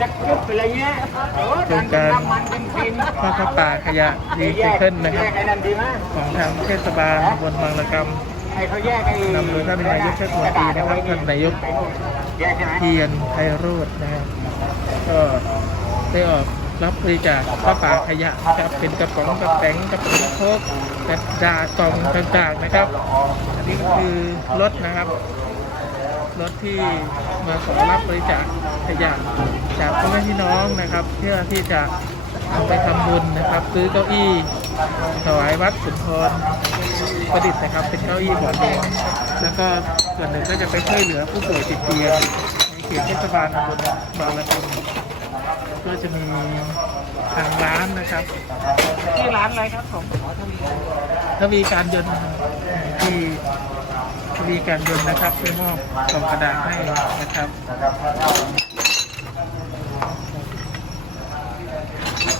จะกึบไปอะไรเงี้ยโอ้โครงการน้ำมันเป็นฟินทอดผ้าป่าขยะรีไซเคิลนะครับแยกไอ้นั่นดีไหมของทางเทศบาลตำบนบางระกำให้เขาแยกไอ้นำโดยท่านนายกเทศมนตรีนะครับท่านนายกแยกใช่ไหมเทียนไพโรจน์นะครับก็ได้ออกรับบริจาคผ้าป่าขยะนะครับเป็นกระป๋องกระแป้งกระป๋องโคกกระดาษกล่องต่างๆนะครับ อันนี้ก็คือรถนะครับรถที่มาขอรับบริจาคขยะ จากพ่อแม่พี่น้องนะครับ เพื่อที่จะเอาไปทำบุญนะครับ ซื้อเก้าอี้ถวายวัดสุนทรประดิษฐ์นะครับ เป็นเก้าอี้หมอนแดงแล้วก็ส่วนหนึ่งก็จะไปช่วยเหลือผู้ป่วยติดเตียงในเขตเทศบาลตำบลบางละมุงก็จะมีทางร้านนะครับที่ร้านอะไรครับผมทวีการยนต์ที่ทวีการยนต์นะครับไปมอบกล่องกระดาษให้นะครับ